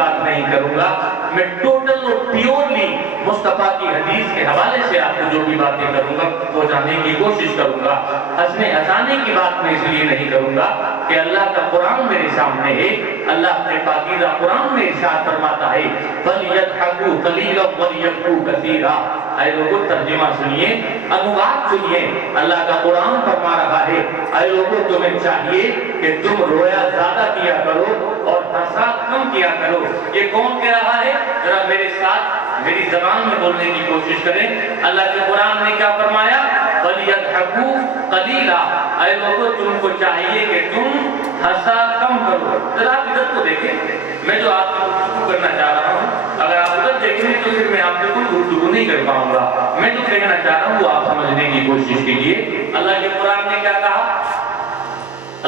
بات نہیں کروں گا، میں ٹوٹل اور پیورلی مصطفیٰ کی حدیث کے حوالے سے آپ کو جو بھی باتیں کروں گا وہ جاننے کی کوشش کروں گا۔ ہنسنے ہنسانے کی بات میں اس لیے نہیں کروں گا کہ اللہ کا قرآن میرے سامنے ہے، اللہ کے پاکیزہ قرآن میں ارشاد فرماتا ہے فَلْيَضْحَكُوا قَلِيلًا وَلْيَبْكُوا كَثِيرًا۔ اے لوگوں ترجمہ سنیے، انواد سنیے، اللہ کا قرآن فرما رہا ہے اے لوگوں تمہیں چاہیے کہ تم رویا زیادہ کیا کرو اور ہنسا کم کیا کرو۔ یہ کون کہہ رہا ہے؟ ذرا میرے ساتھ میری زبان میں بولنے کی کوشش کریں۔ اللہ کے قرآن نے کیا فرمایا؟ وَلْيَضْحَكُوا قَلِيلًا۔ اے لوگوں تم کو چاہیے کہ تم ہنسا کم کرو۔ ذرا آپ ادھر کو دیکھیں، میں جو آپ سے گفتگو کرنا چاہ رہا ہوں اگر آپ ادھر دیکھیں گے تو پھر میں آپ سے کوئی گفتگو نہیں کر پاؤں گا۔ میں جو کہنا چاہ رہا ہوں وہ آپ سمجھنے کی کوشش کیجیے۔ اللہ کے قرآن نے کیا کہا؟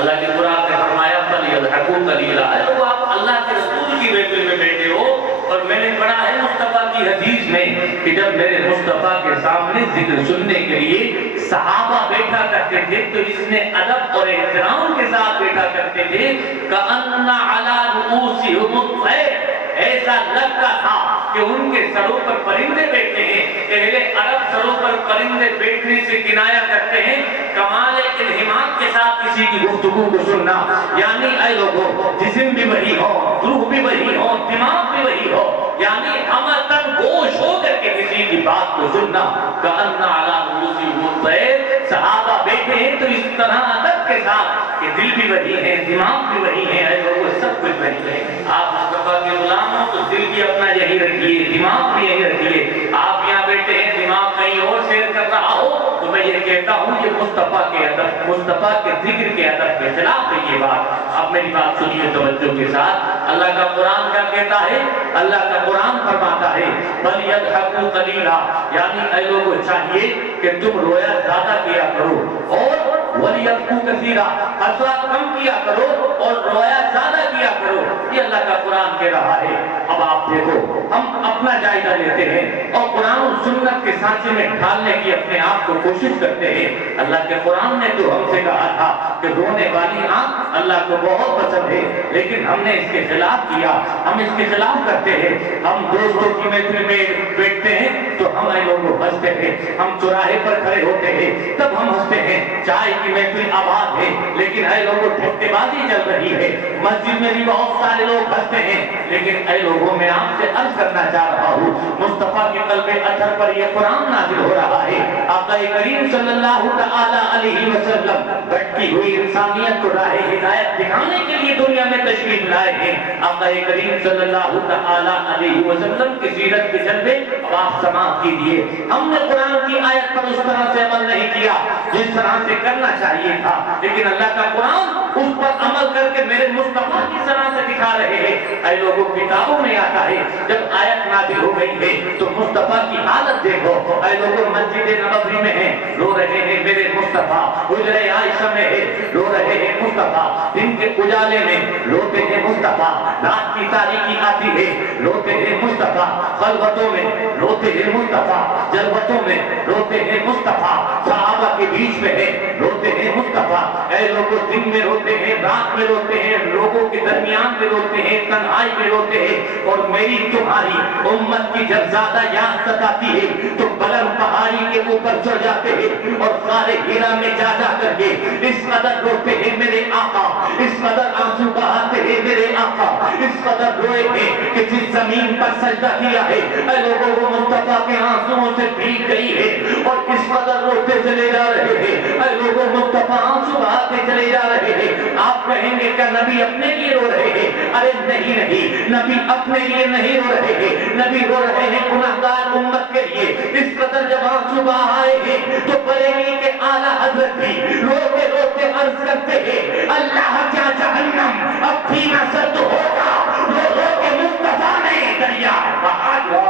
اللہ کے قرآن نے فرمایا فَلْيَضْحَكُوا قَلِيلًا۔ اے لوگوں آپ اللہ کے رسول کی محفل میں بیٹھے ہو اور میں نے پڑھا ہے مصطفیٰ کی حدیث میں کہ جب میرے مصطفیٰ کے سامنے ذکر سننے کے لیے صحابہ بیٹھا کرتے تھے تو اس نے ادب اور احترام کے ساتھ بیٹھا کرتے تھے كَأَنَّ عَلَى رُؤُوسِهِمُ الطَّيْرُ۔ ایسا لگتا تھا کہ ان کے سروں پر پرندے بیٹھے ہیں۔ اہل عرب سروں پر پرندے بیٹھنے سے کنایا کرتے ہیں کمال انہماک کے ساتھ کسی کی گفتگو کو سننا، یعنی اے لوگوں جسم بھی وہی ہو، روح بھی وہی ہو، دماغ بھی وہی ہو، یعنی ہمہ تن گوش ہو کر کے کسی کی بات کو سننا۔ كَأَنَّ عَلَى رُؤُوسِهِمُ الطَّيْرُ۔ صحابہ بیٹھے ہیں تو اس طرح ادب کے ساتھ کہ دل بھی وہی ہے، دماغ بھی وہی ہے، اے لوگوں سب کچھ وہی ہے۔ آپ مصطفیٰ کے غلام ہو تو دل بھی اپنا یہی رکھیے، دماغ بھی یہی رکھیے۔ آپ یہاں بیٹھے ہیں دماغ کہیں اور سیر کر رہا ہو تو میں یہ کہتا ہوں یہ مصطفیٰ کے ادب، مصطفیٰ کے ذکر کے ادب کے خلاف ہے یہ بات۔ اب میری بات سنیے توجہ کے ساتھ۔ اللہ کا قرآن کیا کہتا ہے؟ اللہ کا قرآن فرماتا ہے فَلْيَضْحَكُوا قَلِيلًا، یعنی اے لوگوں چاہیے کہ تم رویا زیادہ کیا کرو اور وَلْيَبْكُوا كَثِيرًا، ہنسا کم کیا کرو اور رویا زیادہ کیا کرو۔ یہ اللہ کا قرآن کہہ رہا ہے۔ اب آپ دیکھو ہم اپنا جائزہ لیتے ہیں اور قرآن و سنت کے سانچے میں ڈھالنے کی اپنے آپ کو کوشش کرتے ہیں۔ اللہ کے قرآن نے تو ہم سے کہا تھا کہ رونے والی آنکھ اللہ کو بہت پسند ہے، لیکن ہم نے اس کے خلاف کیا، ہم اس کے خلاف کرتے ہیں۔ ہم دوستوں کی محفل میں بیٹھتے ہیں تو ہم اے لوگوں ہنستے ہیں، ہم چوراہے پر کھڑے ہوتے ہیں تب ہم ہنستے ہیں۔ چائے کی محفل آباد ہے لیکن اے لوگوں ٹھٹے بازی چل رہی ہے، مسجد میں بھی بہت سارے لوگ ہنستے ہیں، لیکن اے لوگوں میں آپ سے عرض کرنا چاہ رہا ہوں مصطفیٰ کے قلب اطہر پر یہ قرآن نازل ہو رہا ہے۔ آقا کریم صلی اللہ تعالی علیہ وسلم بھٹکی ہوئی انسانیت کو راہ ہدایت دکھانے کے لیے دنیا میں تشریف لائے ہیں۔ آقا کریم صلی اللہ تعالی علیہ وسلم کی سیرت کے جلوے اب آپ سماعت کیجیے۔ ہم نے قرآن کی آیت پر اس طرح سے عمل نہیں کیا جس طرح سے کرنا چاہیے تھا، لیکن اللہ کا قرآن اس پر عمل کر کے میرے مصطفیٰ کی طرح سے دکھا رہے ہیں۔ اے لوگوں کتابوں میں آتا ہے جب آیت نازل ہو گئی ہے تو مصطفیٰ کی حالت دیکھو۔ اے لوگوں مسجد نبوی میں ہیں رو رہے ہیں میرے مصطفیٰ، حجرہ عائشہ میں ہے رو رہے ہیں مصطفیٰ، دن کے اجالے میں روتے ہیں مصطفیٰ، رات کی تاریکی آتی ہے روتے ہیں مصطفیٰ، خلوتوں میں روتے ہیں مصطفیٰ، جلوتوں میں روتے ہیں مصطفیٰ، صحابہ کے بیچ میں ہے روتے ہیں مصطفیٰ۔ اے لوگوں دن میں روتے ہیں، رات میں روتے ہیں، لوگوں کے درمیان میں روتے ہیں، تنہائی میں روتے ہیں، اور میری تمہاری امت کی جب زیادہ یاد ستاتی ہے تو بلند پہاڑی کے اوپر چڑھ جاتے ہیں اور سارے ہیرا میں جا جا کر کے اس قدر روتے ہیں میرے آقا، اس قدر آنسو بہاتے ہیں میرے آقا، اس قدر روئے ہیں کہ جس زمین پر سجدہ کیا ہے اے لوگوں وہ مصطفیٰ کے آنسوؤں سے بھیگ گئی ہے اور اس قدر روتے چلے جا رہے ہیں۔ اے لوگوں مصطفیٰ آنسو بہاتے چلے جا رہے ہیں۔ آپ کہیں گے کہ نبی اپنے لیے رو رہے ہیں؟ ارے نہیں نہیں، نبی اپنے لیے نہیں رو رہے ہیں، نبی رو رہے ہیں گناہگار امت کے لیے۔ اس قدر جب آنسو بہائے ہیں تو بریلی کے اعلیٰ حضرت بھی روتے روتے عرض کرتے ہیں اللہ کیا جہنم اب بھی نہ سرد ہوگا، رو رو کے مصطفیٰ نے دریا بہا دیا،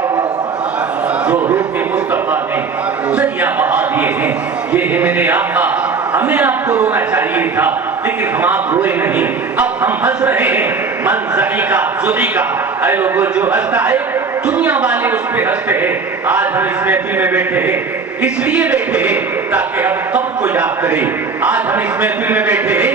رو رو کے مصطفیٰ نے دریا بہا دیے ہیں۔ یہ ہے میرے آقا، ہمیں آپ کو رونا چاہیے تھا لیکن ہم آپ روئے نہیں، اب ہم ہنس رہے ہیں۔ من ضحیکا ضحیکا، اے لوگوں جو ہنستا ہے دنیا والے اس پہ ہنستے ہیں۔ آج ہم اس محفل میں بیٹھے ہیں اس لیے بیٹھے ہیں تاکہ ہم قبر کو یاد کریں، آج ہم اس محفل میں بیٹھے ہیں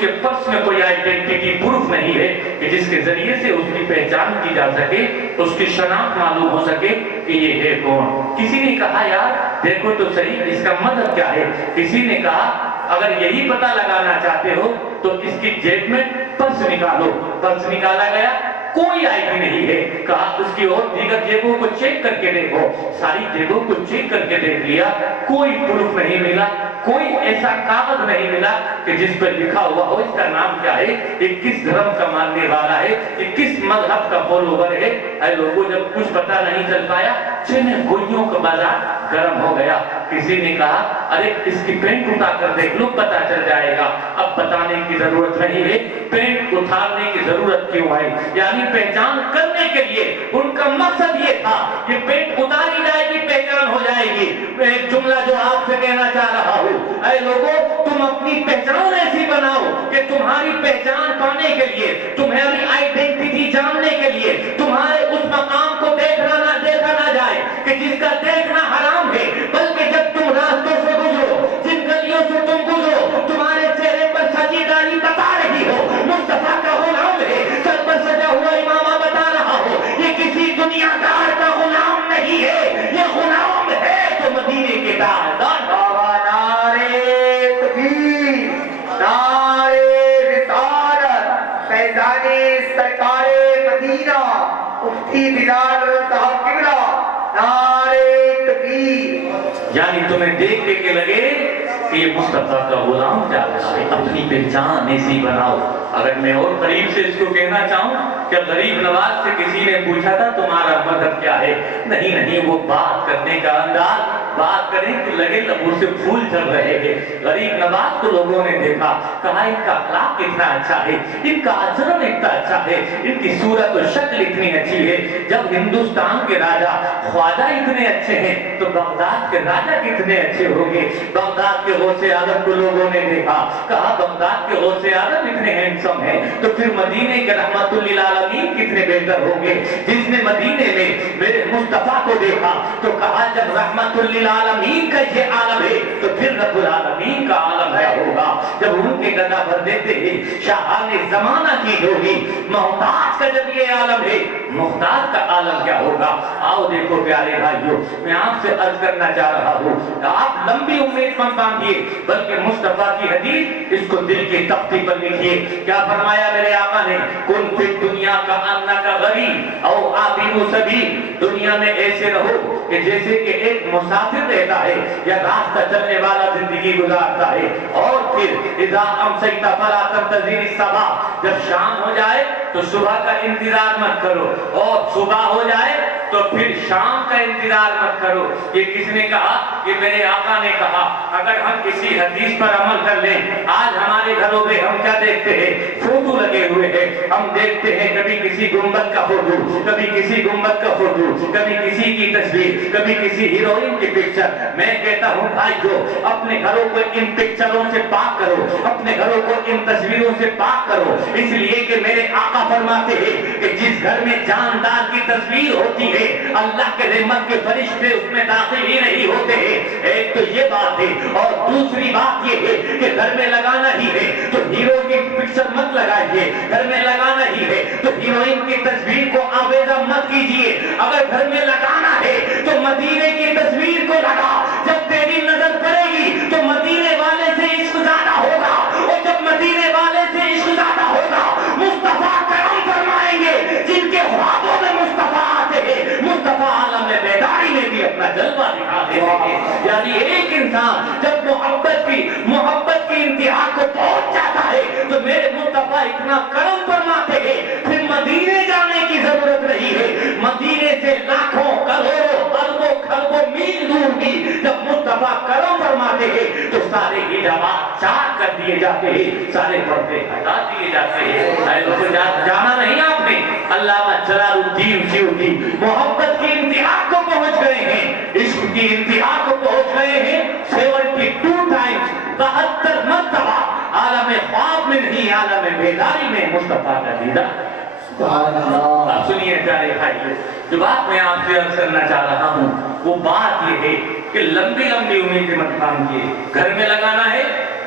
کے پرس میں کوئی آئیڈینٹی پروف نہیں ہے کہ جس کے ذریعے سے اس کی پہچان کی جا سکے، اس کی شناخت معلوم ہو سکے کہ یہ ہے کون۔ کسی نے کہا یار دیکھو تو صحیح اس کا مطلب کیا ہے؟ کسی نے کہا اگر یہی پتہ لگانا چاہتے ہو تو اس کی جیب میں پرس نکالو۔ پرس نکالا گیا، کوئی آئی ڈی نہیں ہے۔ کہا اس کی اور دیگر جیبوں کو چیک کر کے دیکھو۔ ساری جیبوں کو چیک کر کے دیکھ لیا، کوئی پروف نہیں ملا، کوئی ایسا کاغذ نہیں ملا کہ جس پر لکھا ہوا ہو اس کا نام کیا ہے، یہ کس دھرم کا ماننے والا ہے، یہ کس مذہب کا فالوور ہے۔ اے لوگوں جب کچھ پتہ نہیں چل پایا، چنے گوئیوں کا بازار گرم ہو گیا۔ کسی نے کہا ارے اس کی پینٹ اٹھا کر دیکھ لو پتہ چل جائے گا۔ اب بتانے کی ضرورت نہیں ہے، پینٹ اتارنے کی ضرورت کیوں آئی؟ یعنی پہچان کرنے کے لیے ان کا مقصد یہ تھا کہ پینٹ اتاری جائے گی پہچان ہو جائے گی۔ میں ایک جملہ جو آپ سے کہنا چاہ رہا ہوں، اے لوگوں تم اپنی پہچان ایسی بناؤ کہ تمہاری پہچان پانے کے لیے، تمہاری آئیڈینٹی جاننے کے لیے تمہارے اس مقام کو دیکھا نہ جائے کہ جس کا دیکھنا حرام ہے، بلکہ جب تم راستوں سے گزرو، جن گلیوں سے تم گزرو، تمہارے چہرے پر سجی داڑھی بتا رہی ہو مصطفیٰ کا غلام ہے، سر پر سجا ہوا امامہ بتا رہا ہو یہ کسی دنیا دار کا غلام نہیں ہے، یہ غلام ہے تو مدینے کے تاجدار۔ نعرے تکبیر، نعرے رسالت، فیضان سرکار مدینہ مفتی بلال صاحب قبلہ، نعرے تکبیر۔ یعنی تمہیں دیکھ کے لگے کہ یہ مصطفیٰ کا غلام جا رہا ہے، اپنی پہچان ایسی بناؤ۔ اگر میں اور قریب سے اس کو کہنا چاہوں کہ غریب نواز سے کسی نے پوچھا تھا تمہارا مذہب کیا ہے، نہیں وہ بات کرنے کا انداز، بات کریں کہ لگے لبوں سے پھول جھڑ رہے ہیں۔ غریب نواز کو لوگوں نے دیکھا، کہا ان کا اخلاق کتنا اچھا ہے، ان کا آچرن اتنا اچھا ہے، ان کی صورت و شکل اتنی اچھی ہے۔ جب ہندوستان کے راجا خواجہ اتنے اچھے ہیں تو بغداد کے راجا کتنے اچھے ہوں گے۔ بغداد کے غوث اعظم کو لوگوں نے دیکھا، کہا بغداد کے غوث اعظم اتنے ہینڈسم ہیں تو پھر مدینے کے رحمت للعالمین کتنے بہتر ہوں گے۔ جس نے مدینے میں میرے مصطفیٰ کو دیکھا تو کہا جب رحمت للعالمین کا یہ عالم ہے تو پھر رب العالمین کا عالم ہے ہوگا۔ جب ان کے گدا بھر دیتے ہیں شاہان زمانہ کی ہوگی، محتاج کا جب یہ عالم ہے محتاج کا عالم کیا ہوگا۔ آؤ دیکھو پیارے بھائیوں، میں آپ سے عرض کرنا چاہ رہا ہوں، آپ لمبی امید مت باندھیے بلکہ مصطفیٰ کی حدیث اس کو دل کی تختی پر لکھیے۔ کیا فرمایا میرے آقا نے؟ کن فی دنیا کا انا کا غریب او عابر سبیل، دنیا میں ایسے رہو کہ جیسے کہ ایک مسافر رہتا ہے یا راستہ چلنے والا زندگی گزارتا ہے۔ اور پھر اذا امسیت فلا تنتظر الصباح، جب شام ہو جائے تو صبح کا انتظار مت کرو، اور صبح ہو جائے تو پھر شام کا انتظار مت کرو۔ یہ کس نے کہا؟ یہ میرے آقا نے کہا۔ اگر ہم کسی حدیث پر عمل کر لیں، آج ہمارے گھروں میں ہم کیا دیکھتے ہیں؟ فوٹو لگے ہوئے ہیں، ہم دیکھتے ہیں کبھی کسی گنبد کا فوٹو، کبھی کسی گنبد کا فوٹو، کبھی کسی کی تصویر، کبھی کسی ہیروئن کی پکچر۔ میں کہتا ہوں بھائیو، اپنے گھروں کو ان پکچروں سے پاک کرو، اپنے گھروں کو ان تصویروں سے پاک کرو، اس لیے کہ میرے آقا فرماتے ہیں کہ جس گھر میں جاندار کی تصویر ہوتی ہے اللہ کے رحمت کے فرشتے اس میں داخل ہی نہیں ہوتے ہیں۔ ایک تو یہ بات ہے، اور دوسری بات یہ ہے کہ گھر میں لگانا ہی ہے تو ہیرو کی پکچر مت لگائیے، گھر میں لگانا ہی ہے تو ہیروئن کی تصویر کو آویزہ مت کیجیے۔ اگر گھر میں لگانا ہے تو مدینے کی تصویر کو لگا، جب تیری نظر پڑے گی تو مدینے والے سے عشق زیادہ ہوگا، اور جب مدینے والے سے عشق زیادہ ہوگا مصطفیٰ کرم فرمائیں گے جن کے خوابوں میں مصطفیٰ آتے ہیں، مصطفیٰ عالم بیداری میں بھی اپنا جلوہ دکھا دیتے ہیں۔ یعنی ایک انسان جب محبت کی انتہا کو پہنچ جاتا ہے تو میرے مصطفیٰ اتنا کرم فرماتے ہیں پھر مدینے جانے کی ضرورت نہیں ہے۔ مدینے سے لاکھوں کروڑوں اربوں خربوں میل دور بھی جب مصطفیٰ کرم فرماتے ہیں تو سارے حجابات چاک کر دیے جاتے ہیں، سارے پردے ہٹا دیے جاتے ہیں۔ جانا نہیں آپ نے، علامہ جلال الدین سیوطی محبت کی انتہا کو پہنچ گئے ہیں، عشق کی انتہا کو پہنچ گئے ہیں۔ 72 ٹائمز 72 مرتبہ عالم خواب میں نہیں عالم بیداری میں مصطفیٰ کا دیدار۔ اب سنیے پیارے بھائیو، جو بات میں آپ سے عرض کرنا چاہ رہا ہوں وہ بات یہ ہے کہ لمبی امیدیں مت باندھیے۔ گھر میں لگانا ہے،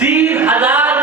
3000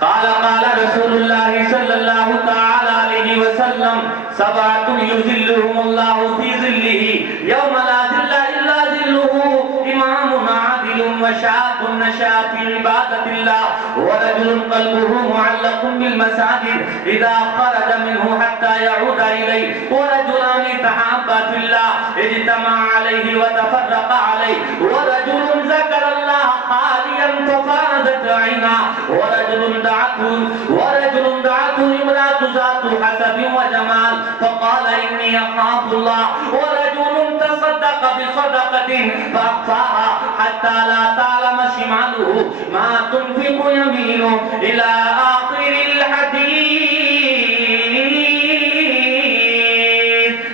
قال قال رسول الله صلى الله تعالى عليه وسلم سبعة يظلهم الله في ظله يوم لا ظل إلا ظله إمام عادل وشاب نشأ في عبادة الله ورجل قلبه معلق بالمساجد إذا خرج منه حتى يعود إليه ورجلان تحابا في الله اجتمع عليه وتفرق عليه ورجل ذكر الله خاليا ففاضت عيناه ورجل دعته امرأة ذات حسب وجمال فقال إني أخاف الله ورجل تصدق بصدقة فأخفاها حتى لا تعلم شماله ما تنفق يمينه إلى آخر الحديث।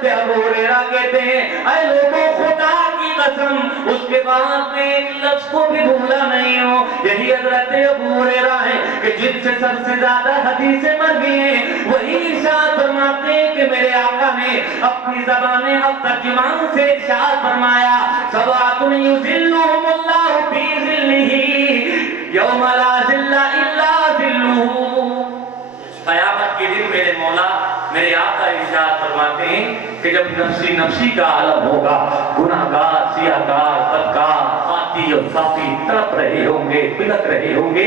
حضرت ابو ہریرہ کہتے ہیں اے لوگوں خدا کی قسم اس کے بعد میں ایک لفظ کو بھی بھولا نہیں ہوں. یہی حضرت ابو ہریرہ ہے کہ جن سے سب سے زیادہ حدیثیں مروی ہیں وہی ارشاد فرماتے ہیں کہ میرے آقا نے اپنی زبان حق ترجمان سے ارشاد فرمایا سبعۃ یظلھم اللہ فی ظلہ یوم لا ظل الا ظلہ. قیامت کے دن میرے مولا میرے آقا ارشاد فرماتے ہیں کہ جب نفسی نفسی کا عالم ہوگا گناہگار سیاہکار بدکار خاطی اور صافی تڑپ رہے ہوں گے بلک رہے ہوں گے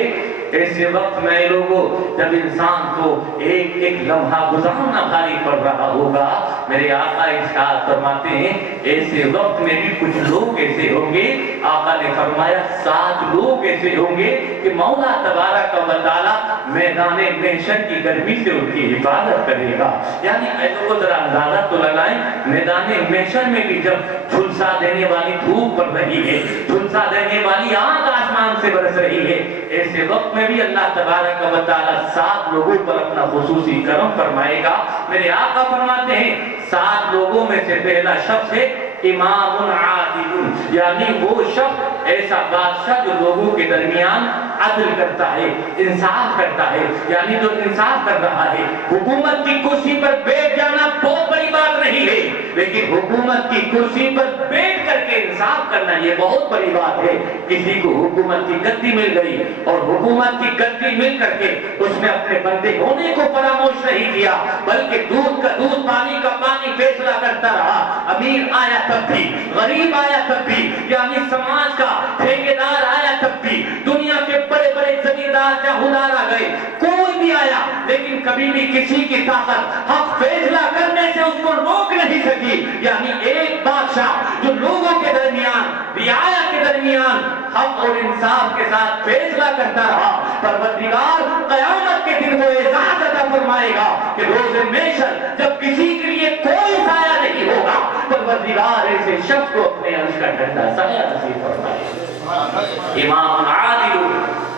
ایسے وقت میں لوگوں جب انسان کو ایک ایک لمحہ گزارنا بھاری پڑ رہا ہوگا میرے آقا ارشاد فرماتے ہیں ایسے وقت میں بھی کچھ لوگ ایسے ہوں گے آقا نے فرمایا 7 لوگ ایسے ہوں گے کہ مولا تبارک و تعالی میدان محشر کی گرمی سے ان کی حفاظت کرے گا. یعنی ایسے کو ذرا اندازہ تو لگائیں میدان محشر میں بھی جب جھلسا دینے والی دھوپ پڑ رہی ہے جھلسا دینے والی آگ آسمان سے برس رہی ہے ایسے وقت میں بھی اللہ تبارک و تعالی 7 لوگوں پر اپنا خصوصی کرم فرمائے گا. میرے آقا فرماتے ہیں 7 لوگوں میں سے پہلا شخص ہے امام عادل یعنی وہ شخص ایسا بادشاہ جو لوگوں کے درمیان عدل کرتا ہے انصاف کرتا ہے یعنی جو انصاف کر رہا ہے. حکومت کی کرسی پر بیٹھ جانا بہت بڑی بات نہیں ہے لیکن حکومت کی کرسی پر بیٹھ کر کے انصاف کرنا یہ بہت بڑی بات ہے. کسی کو حکومت کی گدی مل گئی اور حکومت کی گدی مل کر کے اس نے اپنے بندے ہونے کو فراموش نہیں کیا بلکہ دودھ کا دودھ پانی کا پانی فیصلہ کرتا رہا. امیر آیا تب بھی غریب آیا تب بھی یعنی سماج کا ٹھیکیدار آیا تب بھی دنیا کے بڑے بڑے زمیندار جاہودار آ گئے کوئی بھی آیا لیکن کبھی بھی کسی کی طاقت حق فیصلہ کرنے سے اس کو روک نہیں سکی. یعنی ایک بادشاہ جو لوگوں کے درمیان رعایا کے درمیان حق اور انصاف کے ساتھ فیصلہ کرتا رہا پروردگار قیامت کے دن وہ اعزاز عطا فرمائے گا کہ روز محشر جب کسی کے لیے کوئی سایہ نہیں ہوگا پروردگار ایسے شخص کو اپنے عرش کا ٹھنڈا سایہ نصیب فرمائے گا. امام عادل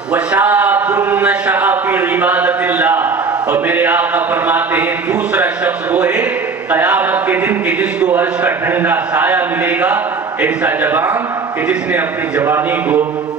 وشاب نشأ فی عبادت اللہ. اور میرے آقا فرماتے ہیں دوسرا شخص وہ ہے قیامت کے دن کہ جس کو عرش کا ٹھنڈا سایہ ملے گا ایسا جوان کہ جس نے اپنی جوانی کو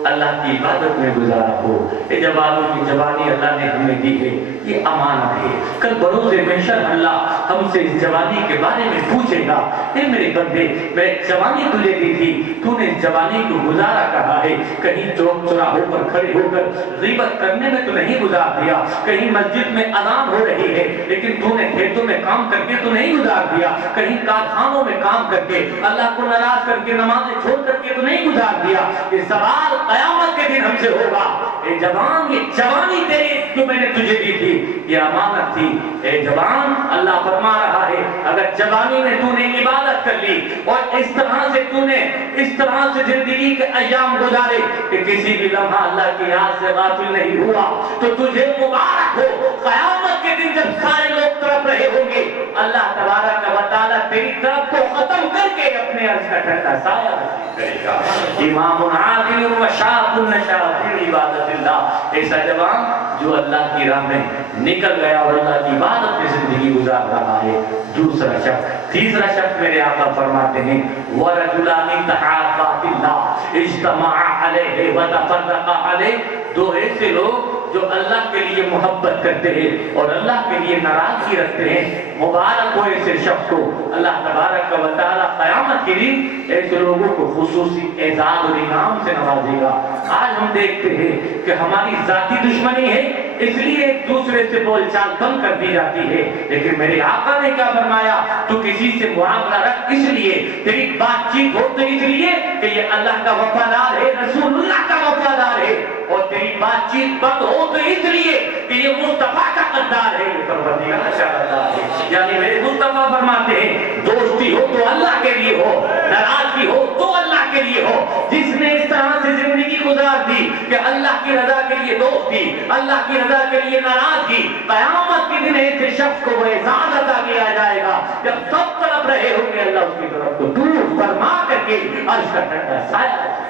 اللہ کی عبادت میں گزارا ہو. یہ جوانوں کی جوانی اللہ نے ہمیں دی ہے یہ امانت ہے. کل بروز محشر اللہ ہم سے اس جوانی کے بارے میں پوچھے گا اے میرے بندے میں جوانی تجھے دی تھی تو نے اس جوانی کو گزارا کہا ہے کہیں چوک چوراہوں پر کھڑے ہو کر غیبت کرنے میں تو نہیں گزار دیا کہیں مسجد میں اذان ہو رہی ہے لیکن تو نے کھیتوں میں کام کر کے تو نہیں گزار دیا کہیں کارخانوں میں کام کر کے اللہ کو ناراض کر کے نمازیں چھوڑ کر کے تو نہیں گزار دیا. یہ سوال قیامت کے دن ہم سے ہوگا اے جوان یہ جوانی تیری جو میں نے تجھے دی تھی یہ امانت تھی. اے جوان اللہ فرما رہا ہے اگر جوانی میں تو نے عبادت کر لی اور اس طرح سے تو نے اس طرح سے زندگی کے ایام گزارے کہ کسی بھی لمحہ اللہ کی یاد سے غافل نہیں ہوا تو تجھے مبارک ہو. قیامت کے دن جب سارے لوگ طرف رہے ہوں گے اللہ تبارک و تعالی تیری طرف کو ختم کر کے اپنے عرش کا ٹھنڈا سایہ کرے گا. امام عادل و شاب نشأ فی عبادت اللہ. ایسا جوان جو اللہ کی راہ میں نکل گیا اور اللہ کی عبادت میں زندگی گزار رہا ہے. دوسرا شخص تیسرا شخص میرے آقا فرماتے ہیں وَرَجُلَانِ تَحَابَّا فِي اللَّهِ اجْتَمَعَا عَلَيْهِ وَتَفَرَّقَا عَلَيْهِ. دو ایسے لوگ جو اللہ کے لیے محبت کرتے ہیں اور اللہ کے لیے ناراضگی رکھتے ہیں مبارک ہو ایسے شخص کو. اللہ تبارک و تعالی قیامت کے دن ایسے لوگوں کو خصوصی اعزاز اور انعام سے نوازے گا. آج ہم دیکھتے ہیں کہ ہماری ذاتی دشمنی ہے اس لیے ایک دوسرے سے بول چال بند کر دی جاتی ہے لیکن میرے آقا نے کیا فرمایا تو کسی سے معاملہ رکھ اس لیے تیری بات چیت ہو تو اس لیے کہ یہ اللہ کا وفادار ہے رسول اللہ کا وفادار ہے اور تیری بات چیت بند ہو تو اس لیے کہ یہ مصطفیٰ کا قدار ہے یہ پروردگار چاہتا ہے. یعنی میرے مصطفیٰ فرماتے ہیں دوستی ہو تو اللہ کے لیے ہو ناراضگی ہو تو اللہ کے لیے ہو. جس نے اس طرح سے زندگی گزار دی کہ اللہ کی رضا کے لیے دوستی اللہ کی رضا کے لیے ناراضگی قیامت کے دن ایسے شخص کو وہ اعزاز عطا کیا جائے گا جب سب طرف رہے ہوں گے اللہ اس کی طرف کو دور فرما کر کے عرش کا ٹھنڈا سایہ.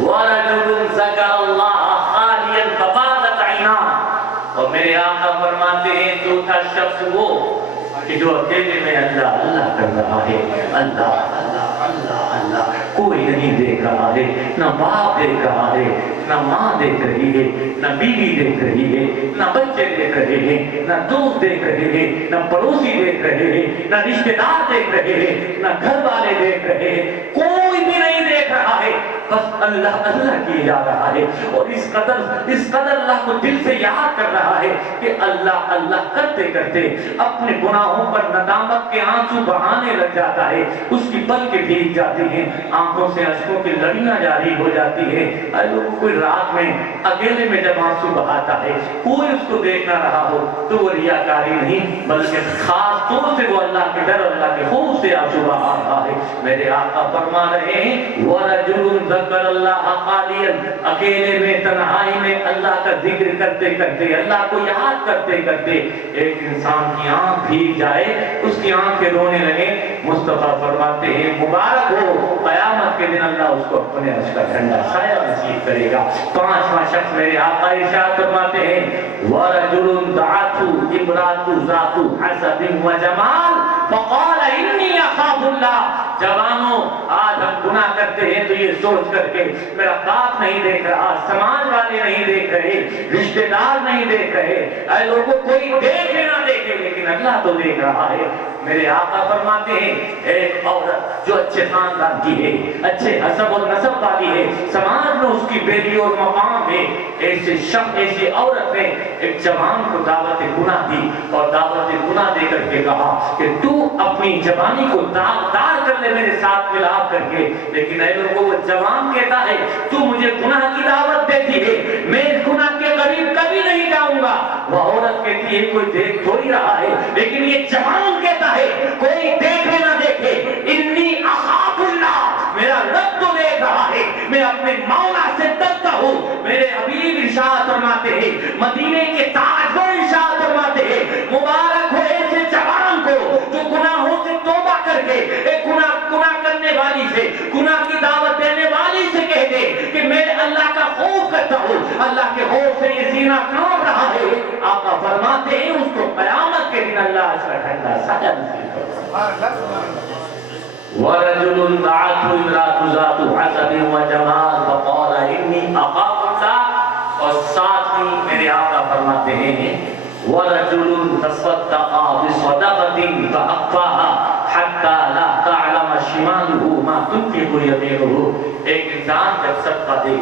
وَرَجُلٌ ذَكَرَ اللَّهَ خَالِيًا فَفَاضَتْ عَيْنَاهُ. اور میرے آقا فرماتے ہیں چوتھا شخص وہ کہ جو اکیلے میں اللہ اللہ کر رہا ہے، اللہ اللہ اللہ اللہ، کوئی نہیں دیکھ رہا ہے، نہ باپ دیکھ رہا ہے، نہ ماں دیکھ رہی ہے، نہ بیوی دیکھ رہی ہے، نہ بچے دیکھ رہے ہیں، نہ دوست دیکھ رہے ہیں، نہ پڑوسی دیکھ رہے ہیں، نہ رشتے دار دیکھ رہے ہیں، نہ گھر والے دیکھ رہے ہیں، کوئی بھی نہیں دیکھ رہا ہے، بس اللہ اللہ کیا جا رہا ہے، اور اس قدر اللہ کو دل سے یاد کر رہا ہے کہ اللہ اللہ کرتے کرتے اپنے گناہوں پر ندامت کے آنسو بہانے لگ جاتا ہے، اس کی پلکیں بھیگ جاتی ہیں، آنکھوں سے اشکوں کی لڑیاں جاری ہو جاتی ہیں۔ اے لوگوں، کوئی رات میں اکیلے میں جب آنسو بہاتا ہے، کوئی اس کو دیکھ نہ رہا ہو تو وہ ریاکاری نہیں، بلکہ خاص طور سے وہ اللہ کے ڈر، اللہ کے خوف سے آنسو بہا رہا ہے۔ میرے آقا فرما رہے ہیں وَرَجُلٌ ذَكَرَ اللَّهَ خَالِيًا، اکیلے میں تنہائی میں اللہ کا ذکر کرتے کرتے، اللہ کو یاد کرتے کرتے ایک انسان کی آنکھ بھیگ جائے، اس کی آنکھیں رونے لگے، مصطفیٰ فرماتے ہیں مبارک ہو، قیامت کے دن اللہ اس کو اپنے عرش کا ٹھنڈا سایہ نصیب کرے گا۔ پانچواں شخص میرے آقا ارشاد فرماتے ہیں وَرَجُلٌ دَعَتْهُ امْرَأَةٌ ذَاتُ حَسَبٍ وَجَمَالٍ فَقَالَ إِنِّي أَخَافُ اللَّهَ۔ جوانوں، آج ہم گناہ کرتے ہیں تو یہ سوچ کر کے میرا باپ نہیں دیکھ رہا، سماج والے نہیں دیکھ رہے، رشتے دار نہیں دیکھ رہے، اے لوگوں کوئی دیکھے نہ دیکھے لیکن اللہ تو دیکھ رہا ہے۔ میرے آقا فرماتے ہیں ایک عورت جو اچھے خاندان کی ہے، اچھے حسب اور نسب والی ہے، سماج میں اس کی بیٹی اور مقام ہے، ایسی عورت نے ایک جوان کو دعوت گناہ دی اور دعوت گناہ دے کر کے کہا کہ تو اپنی جوانی کو داغدار کر لے میرے ساتھ ملاپ کر کے، لیکن اے لوگوں وہ جوان کہتا ہے تو مجھے گناہ کی دعوت دیتی ہے، میں اس گناہ کے قریب کبھی نہیں جاؤں گا۔ وہ عورت کہتی ہے کوئی دیکھ تھوڑی رہا ہے، لیکن یہ جوان کہتا ہے کوئی دیکھے نہ دیکھے، انی اخاف اللہ، میرا رب تو دیکھ رہا ہے، میں اپنے مولا سے ڈرتا ہوں۔ میرے حبیب ارشاد فرماتے ہیں، مدینے کے تاجور ارشاد فرماتے ہیں مبارک ہو ایسے جوان کو جو گناہوں سے توبہ کر کے ایک گناہ کرنے والی سے، گناہ کی دعوت دینے والی سے کہہ دے کہ میں اللہ کا خوف کرتا ہوں، اللہ کے خوف سے یہ سینہ کانپ رہا ہے۔ آقا فرماتے ہیں اس کو قیامت کے دن اللہ اس کا ٹھنڈا سایہ نصیب کرے۔ وَرَجُلٌ دَعَتْهُ امْرَأَةٌ ذَاتُ حَسَبٍ وَجَمَالٍ فَقَالَ إِنِّي أَخَافُ اللَّهَ، اور ساتھ ہی میرے آقا فرماتے ہیں وَرَجُلٌ تَصَدَّقَ بِصَدَقَةٍ فَأَخْفَاهَا حَتَّى لَا تَعْلَمَ شِمَالُهُ مَا تُنْفِقُ يَمِينُهُ۔ ایک انسان جب صدقہ دے،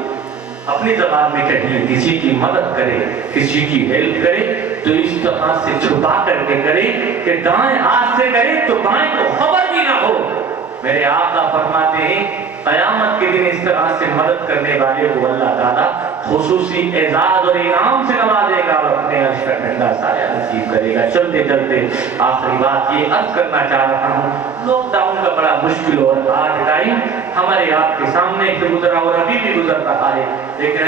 اپنی زبان میں کہیے، کسی کی مدد کرے، کسی کی ہیلپ کرے تو اس طرح سے چھپا کر کے کرے کہ دائیں ہاتھ سے کرے تو بائیں کو خبر بھی نہ ہو۔ میرے آقا فرماتے ہیں قیامت کے دن اس طرح سے مدد کرنے والے کو اللہ تعالیٰ خصوصی اعزاز اور انعام سے نوازے گا اور اپنے عرش کا ٹھنڈا سایہ نصیب کرے گا۔ چلتے چلتے آخری بات یہ عرض کرنا چاہ رہا ہوں، لاک ڈاؤن کا بڑا مشکل اور ہارڈ ٹائم ہمارے آپ کے سامنے سے گزرا اور ابھی بھی گزر رہا ہے، لیکن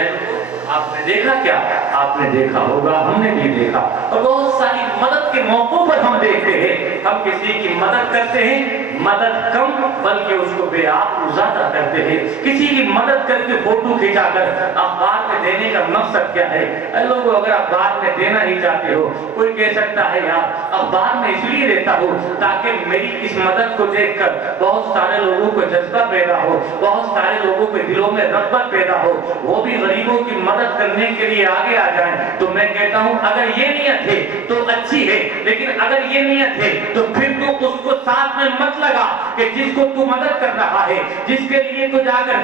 آپ نے دیکھا کیا؟ آپ نے دیکھا ہوگا، ہم نے بھی دیکھا، اور بہت ساری مدد کے موقعوں پر ہم دیکھتے ہیں ہم کسی کی مدد کرتے ہیں، مدد کم بلکہ اس کو بے آب زیادہ کرتے ہیں۔ کسی کی مدد کر کے فوٹو کھینچا کر اخبار میں دینے کا مقصد کیا ہے؟ اے لوگوں اگر اخبار میں دینا ہی چاہتے ہو، کوئی کہہ سکتا ہے یار اخبار میں اس لیے دیتا ہوں تاکہ میری اس مدد کو دیکھ کر بہت سارے لوگوں کو جذبہ پیدا ہو، بہت سارے لوگوں کے دلوں میں رغبت پیدا ہو، وہ بھی غریبوں کی مدد کرنے کے لیے آگے آ جائیں۔ تو میں کہتا ہوں اگر یہ نیت ہے تو اچھی ہے، لیکن اگر یہ نیت ہے تو پھر تو اس کو ساتھ میں مت لگا کہ جس کو تو مدد کر رہا ہے، جس کے لیے تو جا کر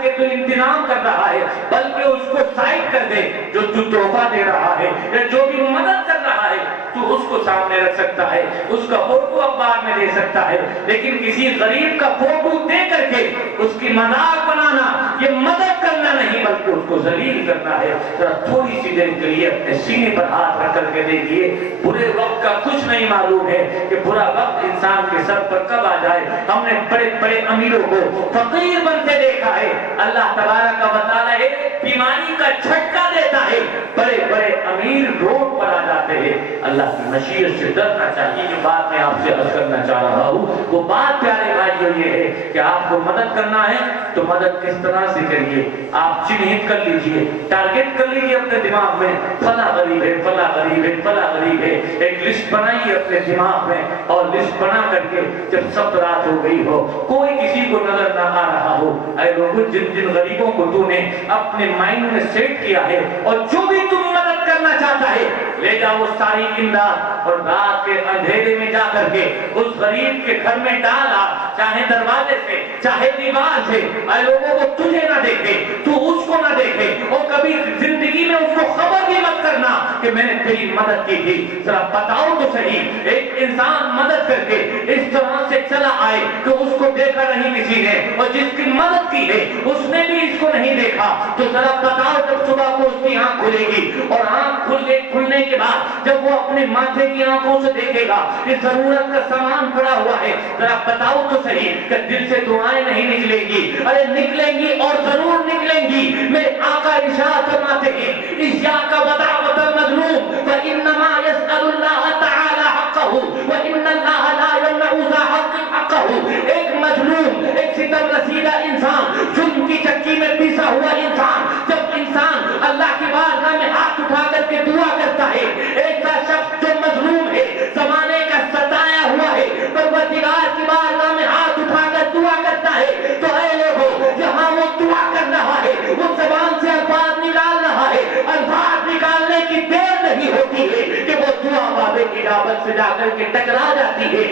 کے تو انتظام کر رہا ہے، بلکہ اس کو سائڈ کر دے۔ جو تو تحفہ دے رہا ہے یا جو بھی مدد کر رہا ہے تو اس کو سامنے رکھ سکتا ہے، اس کا فوٹو اخبار میں دے سکتا ہے، لیکن کسی غریب کا فوٹو دے کر کے اس کی مذاق بنانا یہ مدد کرنا نہیں بلکہ اس کو ذلیل کرنا ہے۔ ذرا تھوڑی سی دیر کے لیے اپنے سینے پر ہاتھ رکھ کر کے دیکھیے، برے وقت کا کچھ نہیں معلوم ہے کہ برا وقت انسان کے سر پر کب آ جائے۔ ہم نے بڑے بڑے امیروں کو فقیر بنتے دیکھا ہے، اللہ تبارک و تعالی بیماری کا جھٹکا دیتا ہے، بڑے بڑے امیر روڈ پر آ جاتے ہیں۔ اللہ کی مشیت سے ڈرنا چاہیے۔ جو بات میں آپ سے عرض کرنا چاہ رہا ہوں وہ بات پیارے بھائی بھائیو یہ ہے کہ آپ کو مدد کرنا ہے تو مدد کس طرح سے کریے. آپ چنہت کر لیجئے, ٹارگٹ کر لیجئے اپنے دماغ میں, فلاں غریب ہے, فلاں غریب ہے, فلاں غریب ہے. ایک لسٹ بنائیے اپنے دماغ میں, اور لسٹ بنا کر کے جب سب رات ہو گئی ہو, کوئی کسی کو نظر نہ آ رہا ہو, اے لوگوں جن جن غریبوں کو تو نے اپنے مائنڈ میں سیٹ کیا ہے اور جو بھی تم مدد کرنا چاہتا ہے لے جاؤ وہ ساری امداد, اور رات کے اندھیرے میں جا کر کے اس غریب کے گھر میں ڈالا, چاہے دروازے سے چاہے دیوار سے. اے لوگوں کو تجھے نہ دیکھے, تو اس کو نہ دیکھے, اور کبھی زندگی میں اس کو خبر بھی مت کرنا کہ میں نے تیری مدد کی تھی. ذرا بتاؤ تو صحیح, ایک انسان مدد کر کے اس طرح سے چلا آئے کہ اس کو دیکھا نہیں کسی نے, اور جس کی مدد کی ہے اس نے بھی اس کو نہیں دیکھا, تو ذرا بتاؤ جب صبح کو اس کی آنکھ کھلے گی, اور آنکھ کھلنے کے بعد جب وہ اپنے ماتھے کی آنکھوں سے دیکھے گا کہ ضرورت کا سامان پڑا ہوا ہے, ذرا بتاؤ تو صحیح کہ دل سے دعائیں نہیں نکلیں گی؟ ارے نکلیں گی, اور ضرور نکلیں گی. میرے آقا ارشاد فرماتے ہیں, اِیَّاکَ وَدَعْوَةَ الْمَظْلُومِ فَإِنَّمَا يَسْأَلُ اللَّهَ تَعَالَى حَقَّهُ وَإِنَّ اللَّهَ لَا يَمْنَعُ ذَا حَقٍّ حَقَّهُ. ایک مظلوم, ایک ستم رسیدہ انسان, ظلم کی چکی میں پیسا ہوا انسان, جب انسان اللہ کی بارگاہ میں ہاتھ اٹھا کر کے دعا کرتا ہے, ایسا شخص جو مظلوم ہے, زمانے کا ستایا ہوا ہے, پروردگار کی بارگاہ میں ہاتھ اٹھا کر دعا کرتا ہے, تو اے لوگوں جہاں وہ دعا کر رہا ہے وہ زبان سے الفاظ نکال رہا ہے, الفاظ نکالنے کی دیر نہیں ہوتی ہے کہ وہ دعا بابے کی اجابت سے جا کر کے ٹکرا جاتی ہے.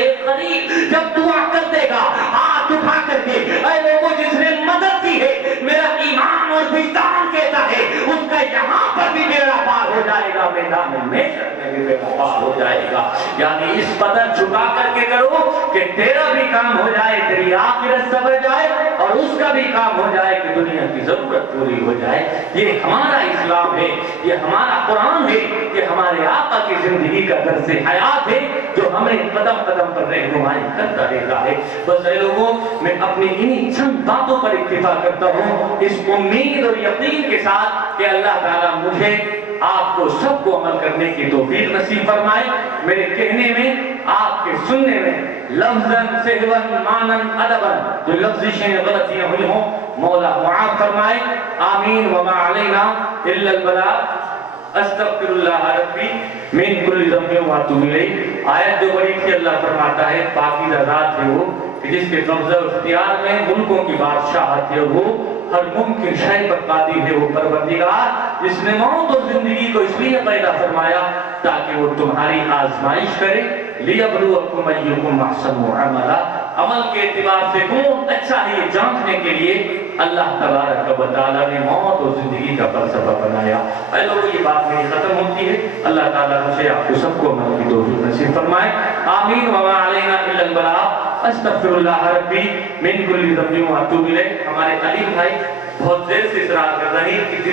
ایک غریب جب دعا کر دے گا ہاتھ اٹھا کر کے, اے لوگوں جس نے مدد کی ہے, میرا ایمان اور وجدان کہتا ہے اس کا یہاں پر بھی بیڑا پار ہو جائے گا, میدان میں بھی بیڑا پار ہو جائے گا. یعنی اس قدر جھکا کر کے کرو کہ تیرا بھی کام ہو جائے, تیری آخرت سنور جائے, اور اس کا بھی کام ہو جائے کہ دنیا کی ضرورت پوری ہو جائے. یہ ہمارا اسلام ہے, یہ ہمارا قرآن ہے, یہ ہمارے آقا کی زندگی کا درس حیات ہے جو ہمیں قدم قدم پر رہنمائی کرتا رہتا ہے. بس اے لوگوں میں اپنی انہی چند باتوں پر اکتفا کرتا ہوں, اس امید اور یقین کے ساتھ کہ اللہ تعالیٰ مجھے آپ کو سب کو عمل کرنے کی توفیق نصیب فرمائے. میرے کہنے میں, آپ کے سننے میں لفظاً سہواً معناً ادباً جو لفظشیں غلطیاں ہوئی ہوں مولا معاف فرمائے. آمین. وما علینا الا البلاغ. استغفر اللہ ربی من کل ذنب واتوب الیہ. آیت جو بڑی تھی, اللہ فرماتا ہے پاکیزہ ذات ہے وہ کہ جس کے قبضہ اختیار میں ملکوں کی بادشاہت ہے, وہ ہر ممکن شے پر قادر ہے, وہ پروردگار جس نے موت اور زندگی کو اس لیے پیدا فرمایا تاکہ وہ تمہاری آزمائش کرے. لِيَبْلُوَكُمْ أَيُّكُمْ أَحْسَنُ عَمَلًا. عمل کے اعتبار سے کون اچھا ہے یہ جانچنے کے لیے اللہ تبارک و تعالیٰ نے موت اور زندگی کا فلسفہ بنایا. اے لوگوں یہ بات میری ختم ہوتی ہے. اللہ تعالیٰ مجھے آپ کو سب کو عمل کی توفیق نصیب فرمائے. آمین. وما علینا الا البلاغ. استغفر اللہ ربی من کل ذنب واتوب الیہ. ہمارے علیم بھائی بہت دیر سے اصرار کر رہے ہیں کہ